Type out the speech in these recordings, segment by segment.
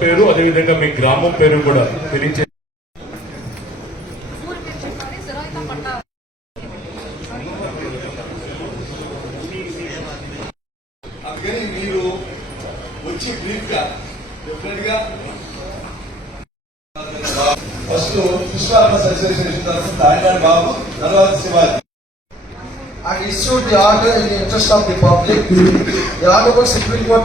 పేరు అదేవిధంగా మీ గ్రామం పేరు కూడా తెలియజే అందుకని మీరు వచ్చి బ్రీఫ్ గా డెఫినెట్ గా ఫస్ట్ విశ్వాస్ అసోసియేషన్ తరఫున దాడివాడి బాబు తర్వాత Shivaji. I issued the order in the interest of the public. The Honorable Supreme Court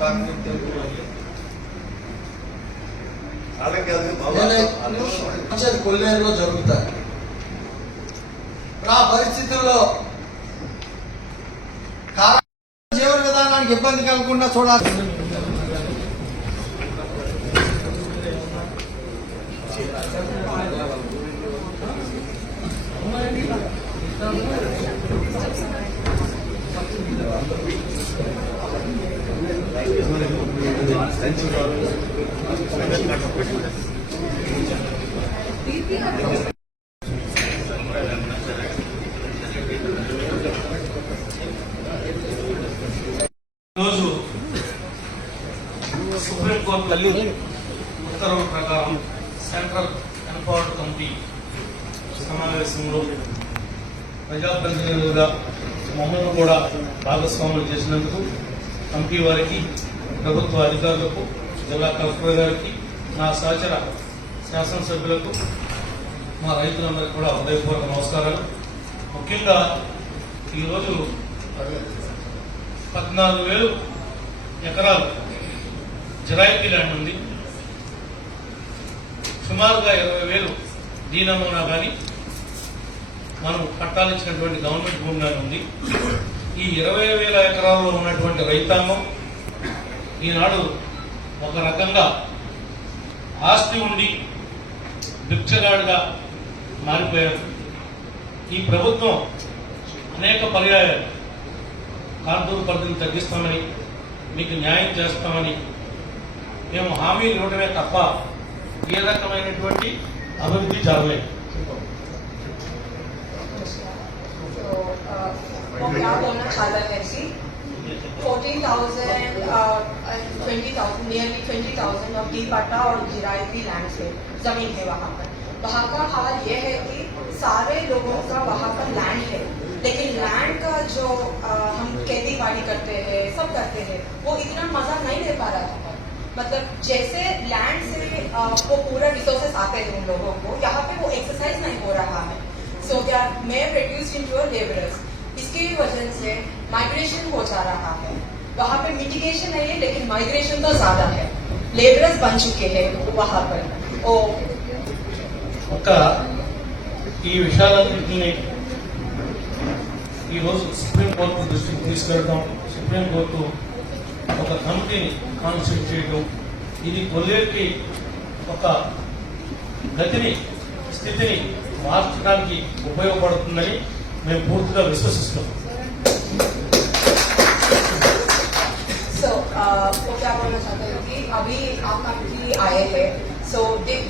కొల్లేరులో జరుగుతాయి. ఆ పరిస్థితుల్లో జీవన విధానానికి ఇబ్బంది కలగకుండా చూడాలి. రోజు సుప్రీంకోర్టు ఉత్తర్వుల ప్రకారం సెంట్రల్ ఎన్పవర్డ్ కమిటీ సమావేశంలో ప్రజాప్రతినిధులుగా మమ్మల్ని కూడా భాగస్వాములు చేసినందుకు కమిటీ వారికి, ప్రభుత్వ అధికారులకు, జిల్లా కలెక్టర్ గారికి, నా సహచర శాసనసభ్యులకు, మా రైతులందరికీ కూడా హృదయపూర్వక నమస్కారాలు. ముఖ్యంగా ఈరోజు 14,000 ఎకరాలు జిరాయితీ ల్యాండ్ ఉంది. సుమారుగా 20,000 డీ నమూనా కానీ మనం పట్టాలిచ్చినటువంటి గవర్నమెంట్ భూమి కానీ ఉంది. ఈ 20,000 ఎకరాల్లో ఉన్నటువంటి రైతాంగం ఈనాడు ఒక రకంగా ఆస్తి ఉండి భిక్షగాడుగా మారిపోయారు. ఈ ప్రభుత్వం అనేక పర్యాయాలు కాంటూరు పరిధిని తగ్గిస్తామని, మీకు న్యాయం చేస్తామని మేము హామీలు ఇవ్వడమే తప్ప ఏ రకమైనటువంటి అభివృద్ధి జరగలేదు. क्या बोलना चाहता है कि 14,000 and 20,000 नियरली 20,000 ऑफ डी पट्टा और जिरायती लैंड से जमीन है वहाँ का हाल ये है कि सारे लोगों का वहाँ पर लैंड है, लेकिन लैंड का जो हम खेती बाड़ी करते हैं, सब करते हैं, वो इतना मजा नहीं ले पा रहा था. मतलब जैसे लैंड से वो पूरा रिसोर्सेस आते हैं उन लोगों को, यहाँ पे वो एक्सरसाइज नहीं हो रहा है. So they are may reduced into labourers. इसकी वजह से माइग्रेशन हो जा रहा है. वहाँ पे मिटिगेशन नहीं है, लेकिन माइग्रेशन तो ज्यादा है. लेबरर्स बन चुके हैं वहाँ पर. ఈ విషయాలన్నింటినీ ఈరోజు సుప్రీంకోర్టు దృష్టికి తీసుకెళ్ళడం, సుప్రీంకోర్టు ఒక కమిటీని కాన్స్టిట్యూట్ చేయడం, ఇది కొల్లేరుకి ఒక గతిని, స్థితిని మార్చడానికి ఉపయోగపడుతుందని మేము పూర్తిగా విశ్వసిస్తాం. So, वो क्या बोलना चाहते हैं कि अभी आप कमिटी आए हैं, so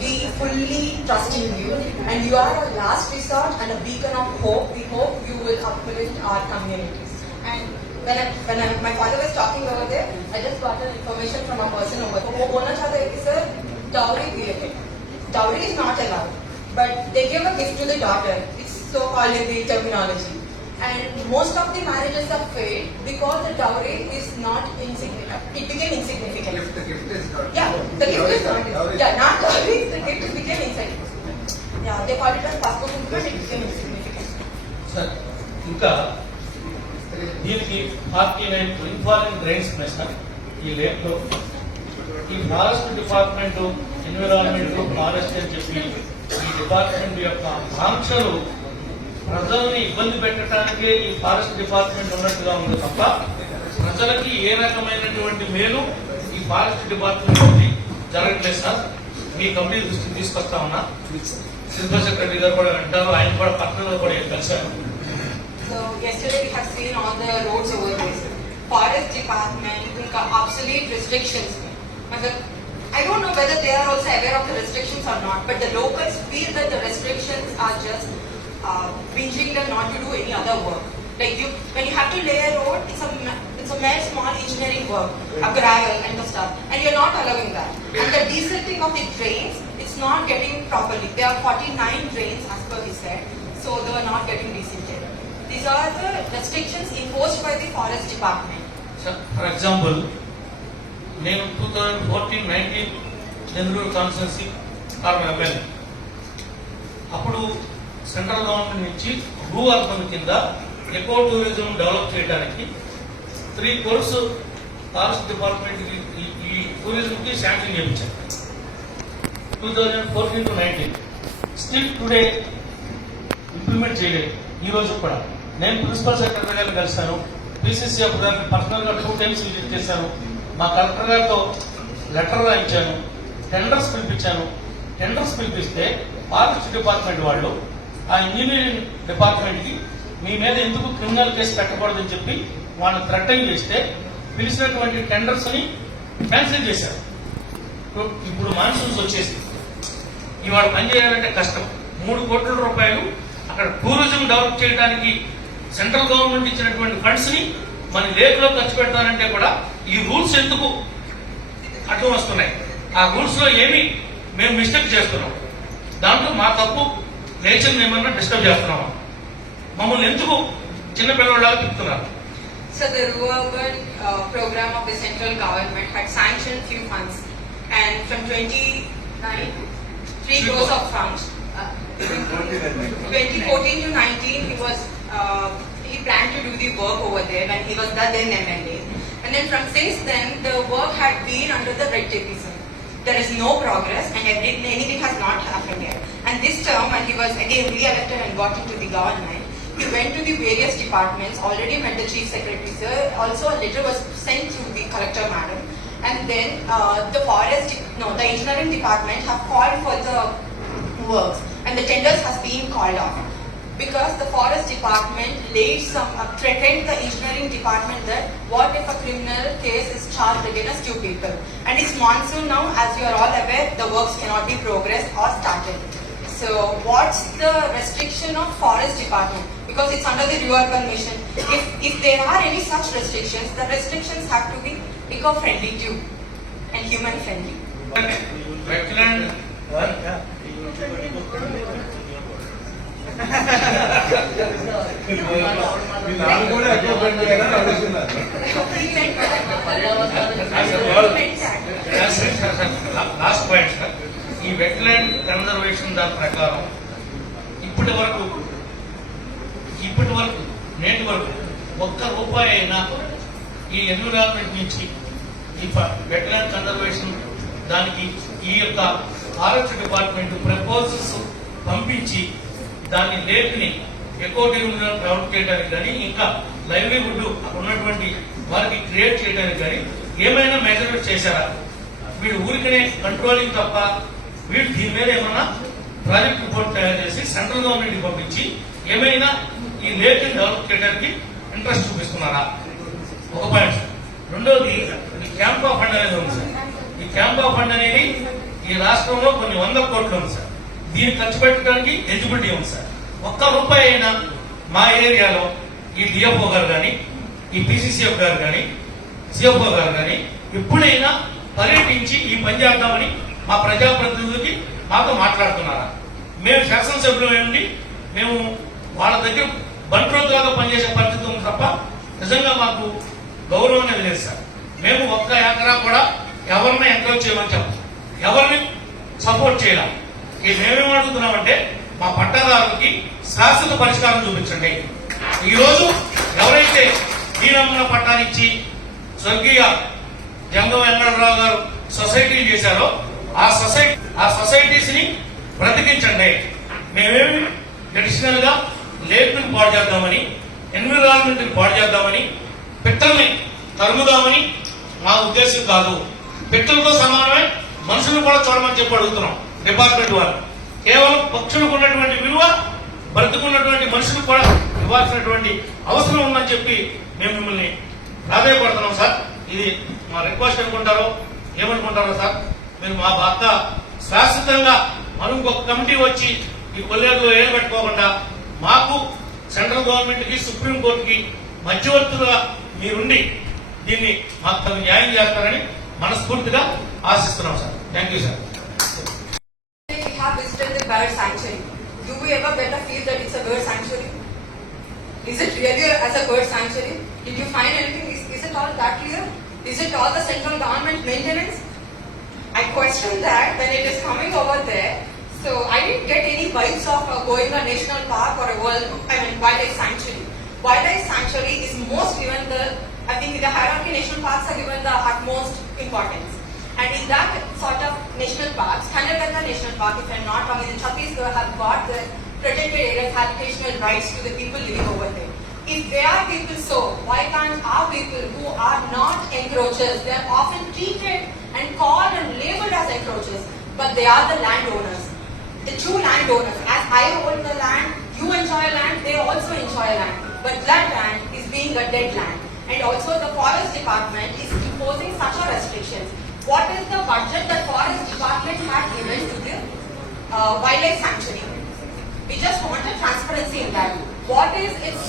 we fully trust in you and you are our last resort and a beacon of hope. We hope you will uplift our communities. And when my father was talking over there, I just got an information from a person over there. वो बोलना चाहते हैं कि sir, dowry दिए थे. Dowry is not allowed, but they give a gift to the daughter. It's so called in the terminology. And most of the marriages have failed because the dowry is not insignificant. It became insignificant. The gift is not. Yeah, the gift is not. Yeah, not dowry. The gift became insignificant. Yeah, they called it as passport income. It became insignificant. Sir, ఇంకా దీనికి 49 ఇన్ఫాలింగ్ డ్రైన్స్ ఉన్నాయి సార్ ఈ లేక్లో. ఈ forest department, environment, forest అని చెప్పి ఈ డిపార్ట్మెంట్ యొక్క ఆంక్షలు ప్రజల్ని ఇబ్బంది పెట్టడానికే ఈ ఫారెస్ట్ డిపార్ట్మెంట్ ఉన్నట్టుగా ఉంది తప్ప ప్రజలకి ఏ రకమైనటువంటి మేలు ఈ ఫారెస్ట్ డిపార్ట్మెంట్ నుండి జరగట్లేదు సార్. మీ కమిటీ దృష్టికి తీసుకొస్తా ఉన్నా. శిల్ప సెక్రటరీ గారు కూడా అంటారు, ఆయన కూడా పట్టణంలో కూడా కలిశారు. So yesterday we have seen all the roads over there. Forest department उनका obsolete restrictions. मतलब I don't know whether they are also aware of the restrictions or not, but the locals feel that the restrictions are just binging them not to do any other work. Like when you have to lay a road, it's some very small engineering work, a gravel and the stuff, and you're not allowing that. And the desilting of the drains, it's not getting properly. There are 49 drains as per he said, so they are not getting desilted. These are the restrictions imposed by the forest department. For example నేను 2014-19 Chandrur constituency MLA. అప్పుడు central government నుంచి రూ అర్బన్ కింద eco tourism develop చేయడానికి 3 crores forest department ఈ టూరిజంకి శాంక్షన్ చేయించారు 2014-19. Still today implement చేయలేదు. ఈ రోజు కూడా నేను ప్రిన్సిపల్ సెక్రటరీ గారిని కలిశాను, పిసిసిఎఫ్ గారిని పర్సనల్ గా 2 times విజిట్ చేశాను, మా కలెక్టర్ గారితో లెటర్ రాయించాను, టెండర్స్ పిలిపించాను. టెండర్స్ పిలిపిస్తే ఫారెస్ట్ డిపార్ట్మెంట్ వాళ్ళు ఆ ఇంజనీరింగ్ డిపార్ట్మెంట్ కి మీ మీద ఎందుకు క్రిమినల్ కేసు పెట్టకూడదని చెప్పి వాళ్ళని థ్రెటన్ చేస్తే పిలిచినటువంటి టెండర్స్ ని క్యాన్సిల్ చేశారు. ఇప్పుడు మాన్సూన్స్ వచ్చేసి ఇవాళ పనిచేయాలంటే కష్టం. 3 కోట్ల రూపాయలు అక్కడ టూరిజం డెవలప్ చేయడానికి సెంట్రల్ గవర్నమెంట్ ఇచ్చినటువంటి ఫండ్స్ ని మన లేక్ లో ఖర్చు పెడతానంటే కూడా ఈ రూల్స్ ఎందుకు అడ్డు వస్తున్నాయి? ఆ రూల్స్ లో ఏమి మేము మిస్టేక్ చేస్తున్నాం? దాంట్లో మా తప్పు నేచర్ ఏమన్నా డిస్టర్బ్ చేస్తున్నామా? మమ్మల్ని ఎందుకు చిన్నపిల్లలాగా తిప్పుతున్నారు? So the rural program of the central government had sanctioned few funds, and from 29, 3 crores of funds. 2014 to 19, he planned to do the work over there when he was the then MLA. And then from since then, the work had been under the red tapeism. There is no progress, and anything has not happened yet. And this term, when he was again re-elected and got into the government, he went to the various departments, already met the chief secretary sir, also a letter was sent to the collector madam, and then the engineering department have called for the works, and the tenders has been called off because the forest department threatened the engineering department that what if a criminal case is charged against 2 people, and it's monsoon now, as you are all aware, the works cannot be progressed or started. So what's the restriction of forest department? Because it's under the Rural Mission. If there are any such restrictions, the restrictions have to be eco-friendly too and human-friendly. Wetland. మీ నాన్న కూడా ఎక్కువ పడిపోయారని అడుగుతున్నారు. Last point sir, ఈ wetland conservation దాని ప్రకారం ఇప్పటి వరకు నేటి వరకు ₹1 అయినా ఈ ఎన్విరాన్మెంట్ నుంచి ఈ వెట్లాండ్ కన్జర్వేషన్ దానికి ఈ యొక్క ఫారెస్ట్ డిపార్ట్మెంట్ ప్రపోజల్స్ పంపించి దాన్ని లేక్ ని ఎకో టూరిజం డెవలప్ చేయడానికి కానీ ఇంకా లైవ్లీహుడ్ అక్కడ ఉన్నటువంటి వారికి క్రియేట్ చేయడానికి కానీ ఏమైనా మెజర్మెంట్ చేశారా? వీళ్ళు ఊరికనే కంట్రోలింగ్ తప్ప వీళ్ళు దీని మీద ఏమన్నా ప్రాజెక్ట్ రిపోర్ట్ తయారు చేసి సెంట్రల్ గవర్నమెంట్ కి పంపించి ఏమైనా ఈ లేక్ ని డెవలప్ చేయడానికి ఇంట్రెస్ట్ చూపిస్తున్నారా? ఒక పాయింట్. రెండోది, ఈ క్యాంపా ఫండ్ అనేది ఉంది సార్. ఈ క్యాంపా ఫండ్ అనేది ఈ రాష్ట్రంలో కొన్ని 100 కోట్లు ఉంది సార్. దీన్ని ఖర్చు పెట్టడానికి ఎలిజిబిలిటీ ఉంది సార్. ₹1 అయినా మా ఏరియాలో ఈ డిఎఫ్ఓ గారు కానీ ఈ పిసిసిఎఫ్ గారు కానీ సిఎఫ్ఓ గారు కానీ ఎప్పుడైనా పర్యటించి ఈ పని చేద్దామని మా ప్రజాప్రతినిధులకి మాతో మాట్లాడుతున్నారా? మేము శాసనసభ్యులు ఏంటి, మేము వాళ్ళ దగ్గర బంట్రోతులాగా పనిచేసే పరిస్థితి ఉంది తప్ప నిజంగా మాకు గౌరవం అనేది లేదు సార్. మేము 1 ఎకరా కూడా ఎవరిని ఎంకరేజ్ చేయమని చెప్పం, ఎవరిని సపోర్ట్ చేయాలి. మేమేం అడుగుతున్నామంటే మా పట్టాదారులకి శాశ్వత పరిష్కారం చూపించండి. ఈ రోజు ఎవరైతే దీనమ్మ పట్టానిచ్చి స్వర్గీయ జంగం వెంకటరావు గారు సొసైటీలు చేశారో ఆ సొసైటీస్ ని బ్రతికించండి. మేమేమి అడిషనల్ గా లేక్ ని పాడు చేద్దామని, ఎన్విరాన్మెంట్ ని పాడు చేద్దామని, పిట్టల్ని తరుముదామని మా ఉద్దేశం కాదు. పిట్టలతో సమానమే మనుషులను కూడా చూడమని చెప్పి అడుగుతున్నాం డిపార్ట్మెంట్ వారు. కేవలం పక్షులకు ఉన్నటువంటి విలువ బ్రతుకున్నటువంటి మనుషులకు కూడా ఇవ్వాల్సినటువంటి అవసరం ఉందని చెప్పి మేము మిమ్మల్ని ప్రాధాన్యపడుతున్నాం సార్. ఇది మా రిక్వెస్ట్ అనుకుంటారో ఏమనుకుంటారో సార్. మీరు మా బాధ శాశ్వతంగా మనం ఇంకొక కమిటీ వచ్చి ఈ కొల్లేరులో ఏం పెట్టుకోకుండా మాకు సెంట్రల్ గవర్నమెంట్ కి సుప్రీంకోర్టుకి మధ్యవర్తులుగా మీరుండి దీన్ని మాకు తగు న్యాయం చేస్తారని మనస్ఫూర్తిగా ఆశిస్తున్నాం sir. Thank you sir. We have visited the bird sanctuary. Do we ever better feel that it's a bird sanctuary? Is it really as a bird sanctuary? Did you find anything? Is it all that clear? Is it all the central government maintenance? I question that when it is coming over there. So I didn't get any vibes of going a national park or a wildlife sanctuary. Wildlife sanctuary is most given I think in the hierarchy national parks are given the utmost importance. And in that sort of national parks, Khandarganga National Park, if I'm not wrong, in Chhattisgarh have got the protected areas habitational rights to the people living over there. If they are people so, why can't our people who are not encroachers, they are often treated and called and labeled as encroachers, but they are the landowners, the true landowners. As I hold the land, you enjoy land, they also enjoy land. But that land is being a dead land. And also the forest department is imposing such a restrictions. What is the budget that forest department had given to the wildlife sanctuary? We just wanted transparency in that. What is its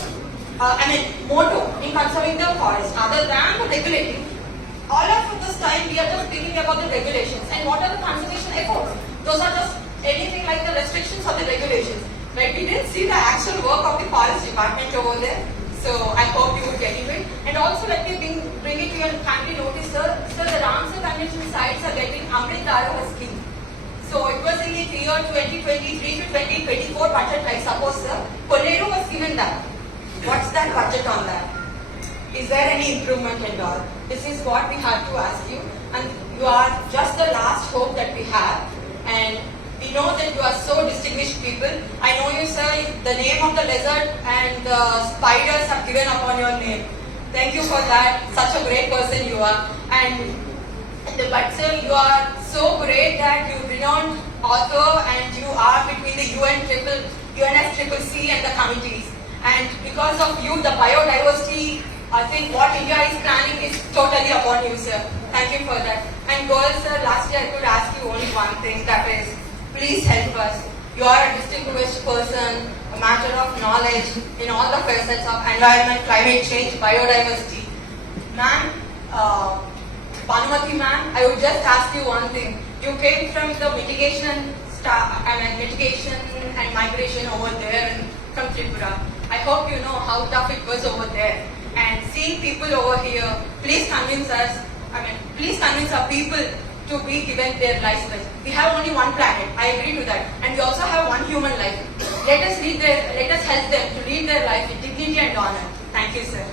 motto in conserving the forest other than the regulating? All of this time we are just thinking about the regulations and what are the conservation efforts? Those are just anything like the restrictions or the regulations. Right? We didn't see the actual work of the forest department over there. So I hope you would get into it. And also let me bring it to your kindly notice, sir. Sir, the Ramsar Convention sites are getting Amrit Dhaara scheme. So it was in the year 2023 to 2024 budget, I suppose, sir. Kolleru was given that. What's that budget on that? Is there any improvement and all? This is what we have to ask you. And you are just the last hope that we have. And we know that you are so distinguished people. I know you, sir. The name of the lizard and the spiders are given upon your name. Thank you for that. Such a great person you are. But sir, you are so great that you renowned author and you are between the UNFCCC and the committees. And because of you, the biodiversity, I think what India is planning is totally upon you, sir. Thank you for that. And girls, sir, lastly I could ask you only one thing, that is, please help us. You are a distinguished person, a matter of knowledge in all the facets of environment, climate change, biodiversity. Ma'am, Bhanumati ma'am, I would just ask you one thing. You came from the mitigation and migration over there from Tripura. I hope you know how tough it was over there. And seeing people over here, please convince us, please convince our people to be given their lives back. We have only one planet, I agree to that. And we also have one human life. Let us help them to lead their life with dignity and honor. Thank you, sir.